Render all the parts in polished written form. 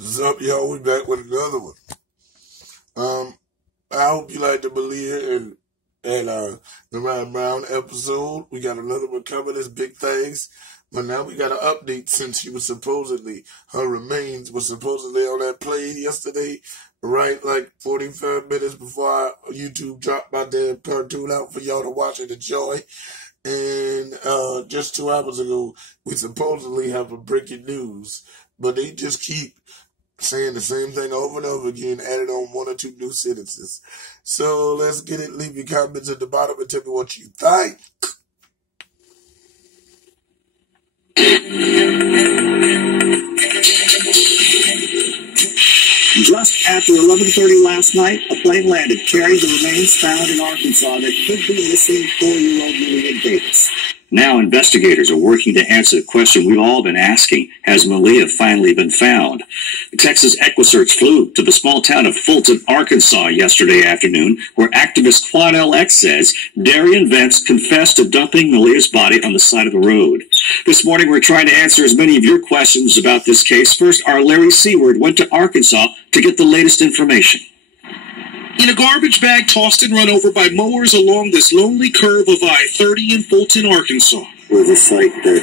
What's up, y'all? We back with another one. I hope you like the Malia and the Ryan Brown episode. We got another one coming. It's big things. But now we got an update since her remains was supposedly on that plane yesterday, right? Like 45 minutes before YouTube dropped my damn cartoon out for y'all to watch and enjoy. And just 2 hours ago, we supposedly have a breaking news. But they just keep saying the same thing over and over again, added on 1 or 2 new sentences. So let's get it. Leave your comments at the bottom and tell me what you think. Just after 11:30 last night, a plane landed carrying the remains found in Arkansas that could be missing 4-year-old Malia Davis. Now investigators are working to answer the question we've all been asking. Has Malia finally been found? The Texas EquiSearch flew to the small town of Fulton, Arkansas yesterday afternoon, where activist Quad LX says Darian Vance confessed to dumping Malia's body on the side of the road. This morning we're trying to answer as many of your questions about this case. First, our Larry Seward went to Arkansas to get the latest information. In a garbage bag tossed and run over by mowers along this lonely curve of I-30 in Fulton, Arkansas. With a site that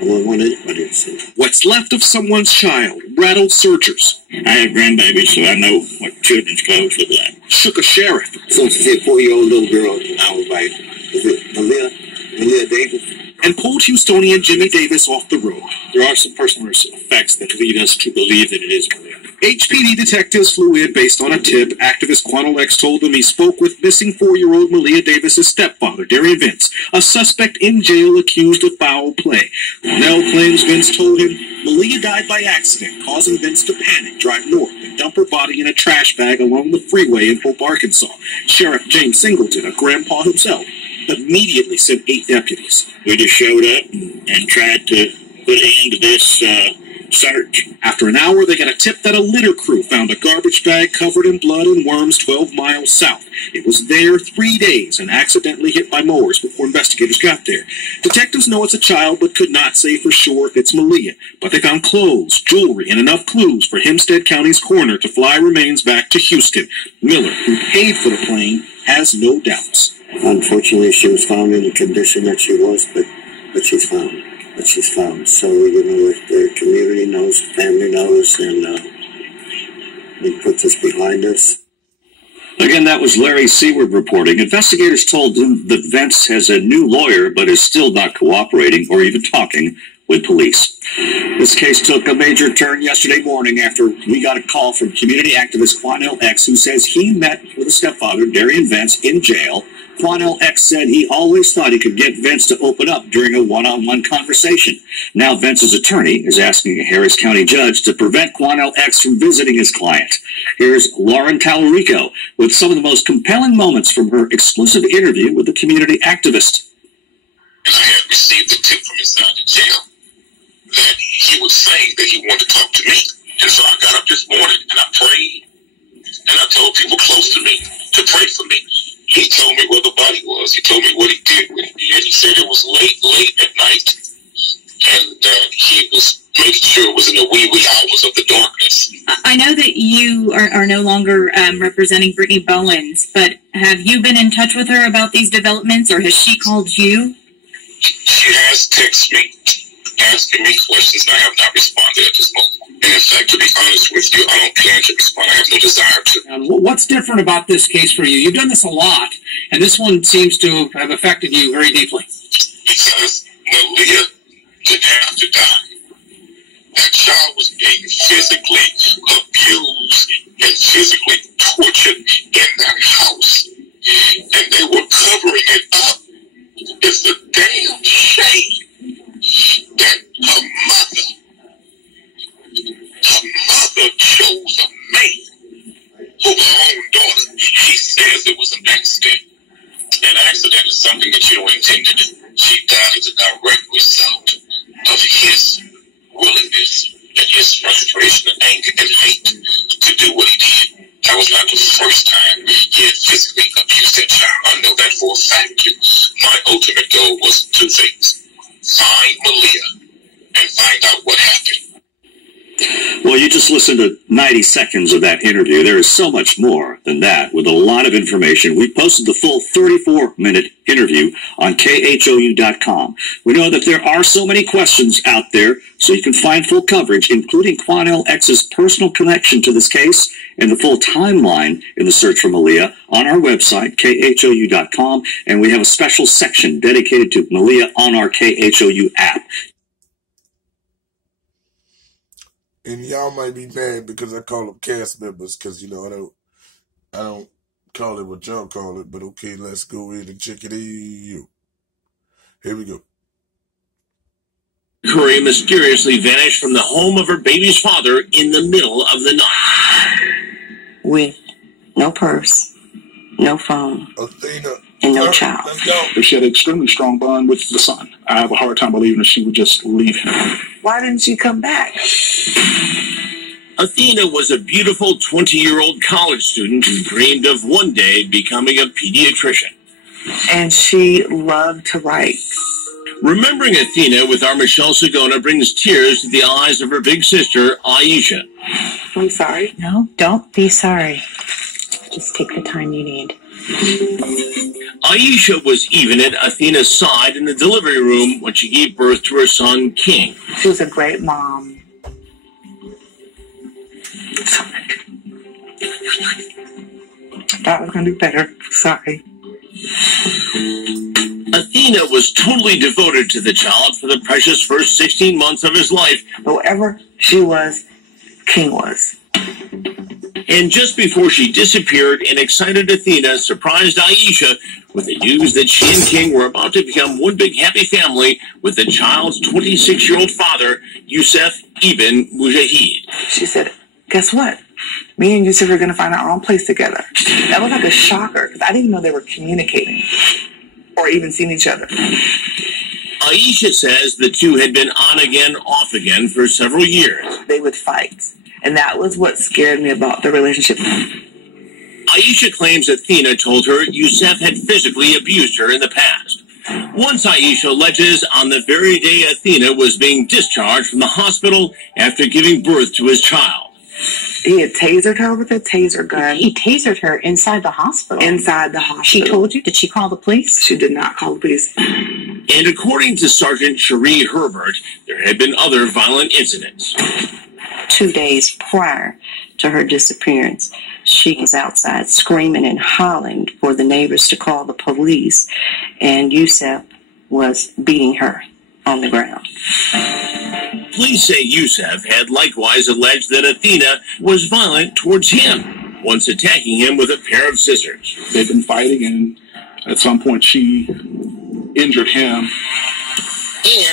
what is it? What's left of someone's child rattled searchers. I have grandbabies, so I know what children's clothes look like. Shook a sheriff. So she said 4-year-old little girl, and I was like, is it Malia Davis? And pulled Houstonian Jimmy Davis off the road. There are some personal effects that lead us to believe that it is Malia. HPD detectives flew in based on a tip. Activist Quantal X told them he spoke with missing 4-year-old Malia Davis' stepfather, Darian Vance, a suspect in jail accused of foul play. Cornell claims Vince told him Malia died by accident, causing Vince to panic, drive north, and dump her body in a trash bag along the freeway in Hope, Arkansas. Sheriff James Singleton, a grandpa himself, immediately sent 8 deputies. We just showed up and tried to put an end to this search. After an hour, they got a tip that a litter crew found a garbage bag covered in blood and worms 12 miles south. It was there 3 days and accidentally hit by mowers before investigators got there. Detectives know it's a child but could not say for sure if it's Malia. But they found clothes, jewelry, and enough clues for Hempstead County's coroner to fly remains back to Houston. Miller, who paid for the plane, has no doubts. Unfortunately, she was found in the condition that she was, but she's found. So, if the community knows, family knows, and we put this behind us. Again, that was Larry Seward reporting. Investigators told him that Vance has a new lawyer, but is still not cooperating or even talking with police. This case took a major turn yesterday morning after we got a call from community activist Quantal X, who says he met with his stepfather, Darian Vance, in jail. Quantal X said he always thought he could get Vince to open up during a one-on-one conversation. Now Vince's attorney is asking a Harris County judge to prevent Quantal X from visiting his client. Here's Lauren Talarico with some of the most compelling moments from her exclusive interview with the community activist. And I had received a tip from inside the jail that he was saying that he wanted to talk to me. And so I got up this morning and I prayed, and I told people close to me to pray for me. He told me where the body was. He told me what he did with it. And he said it was late at night, and he was making sure it was in the wee hours of the darkness. I know that you are no longer representing Brittany Bowens, but have you been in touch with her about these developments, or has she called you? She has texted me, asking me questions, and I have not responded at this moment. And in fact, to be honest with you, I don't plan to respond. I have no desire to. What's different about this case for you? You've done this a lot, and this one seems to have affected you very deeply. Because Malia didn't have to die. That child was being physically abused and physically tortured in that house. And they were covering it up. It's a damn shame that her mother chose a man over her own daughter. She says it was an accident. An accident is something that you don't intend to do. She died as a direct result of his willingness and his frustration and anger and hate to do what he did. That was not the first time he had physically abused that child. I know that for a fact. My ultimate goal was 2 things. Find Malia and find out what happened. Well, you just listened to 90 seconds of that interview. There is so much more than that with a lot of information. We posted the full 34-minute interview on KHOU.com. We know that there are so many questions out there, so you can find full coverage, including Quanell X's personal connection to this case and the full timeline in the search for Malia on our website, KHOU.com, and we have a special section dedicated to Malia on our KHOU app. And y'all might be mad because I call them cast members, because I don't call it what y'all call it, but okay, let's go in and check it out. Here we go. Curry mysteriously vanished from the home of her baby's father in the middle of the night. With no purse, no phone, Athena, and no child. Let's go. She had an extremely strong bond with the son. I have a hard time believing that she would just leave him. Why didn't she come back? Athena was a beautiful 20-year-old college student who dreamed of one day becoming a pediatrician. And she loved to write. Remembering Athena with our Michelle Sagona brings tears to the eyes of her big sister, Aisha. I'm sorry. No, don't be sorry. Just take the time you need. Aisha was even at Athena's side in the delivery room when she gave birth to her son, King. She was a great mom. Thought I was going to do better. Sorry. Athena was totally devoted to the child for the precious first 16 months of his life. But wherever she was, King was. And just before she disappeared, an excited Athena surprised Aisha with the news that she and King were about to become one big happy family with the child's 26-year-old father, Yusuf Ibn Mujahid. She said, guess what? Me and Yusuf are going to find our own place together. That was like a shocker, because I didn't even know they were communicating or even seeing each other. Aisha says the two had been on again, off again for several years. They would fight, and that was what scared me about the relationship. Aisha claims Athena told her Yusuf had physically abused her in the past. Once Aisha alleges on the very day Athena was being discharged from the hospital after giving birth to his child. He had tasered her with a taser gun. He tasered her inside the hospital. Inside the hospital. She told you? Did she call the police? She did not call the police. And according to Sergeant Cherie Herbert, there had been other violent incidents. 2 days prior to her disappearance, she was outside screaming and hollering for the neighbors to call the police, and Yusuf was beating her on the ground. Police say Yusuf had likewise alleged that Athena was violent towards him, once attacking him with a pair of scissors. They've been fighting, and at some point she injured him.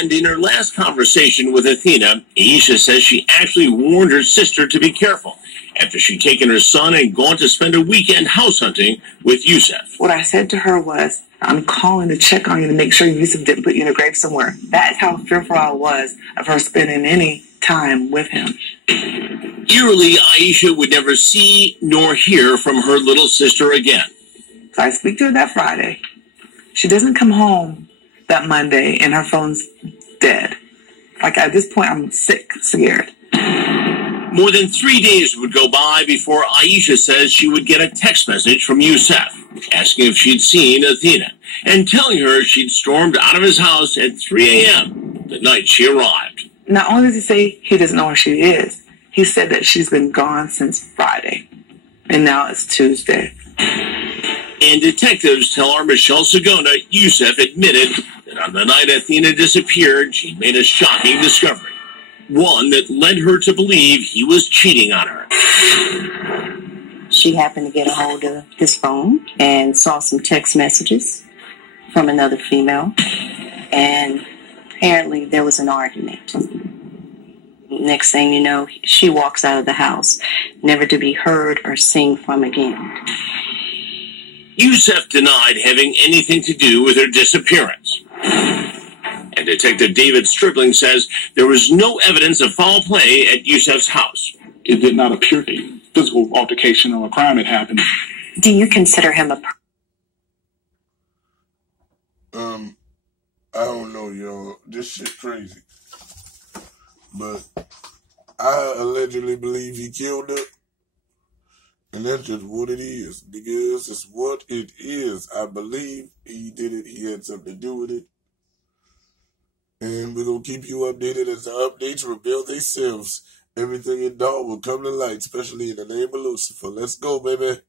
And in her last conversation with Athena, Aisha says she actually warned her sister to be careful after she'd taken her son and gone to spend a weekend house hunting with Yusuf. What I said to her was, I'm calling to check on you to make sure Yusuf didn't put you in a grave somewhere. That's how fearful I was of her spending any time with him. Eerily, Aisha would never see nor hear from her little sister again. So I speak to her that Friday. She doesn't come home that Monday, and her phone's dead. Like, at this point, I'm sick, scared. More than 3 days would go by before Aisha says she would get a text message from Yusuf, asking if she'd seen Athena, and telling her she'd stormed out of his house at 3 a.m. the night she arrived. Not only does he say he doesn't know where she is, he said that she's been gone since Friday, and now it's Tuesday. And detectives tell our Michelle Sagona Yusuf admitted that on the night Athena disappeared, she'd made a shocking discovery. One that led her to believe he was cheating on her. She happened to get a hold of his phone and saw some text messages from another female. And apparently there was an argument. Next thing you know, she walks out of the house, never to be heard or seen from again. Yusuf denied having anything to do with her disappearance. And Detective David Stripling says there was no evidence of foul play at Yusuf's house. It did not appear a physical altercation or a crime had happened. Do you consider him a... I don't know, y'all. This shit crazy. But I allegedly believe he killed her. And that's just what it is, because it's what it is. I believe he did it. He had something to do with it. And we're going to keep you updated as the updates reveal themselves. Everything in dark will come to light, especially in the name of Lucifer. Let's go, baby.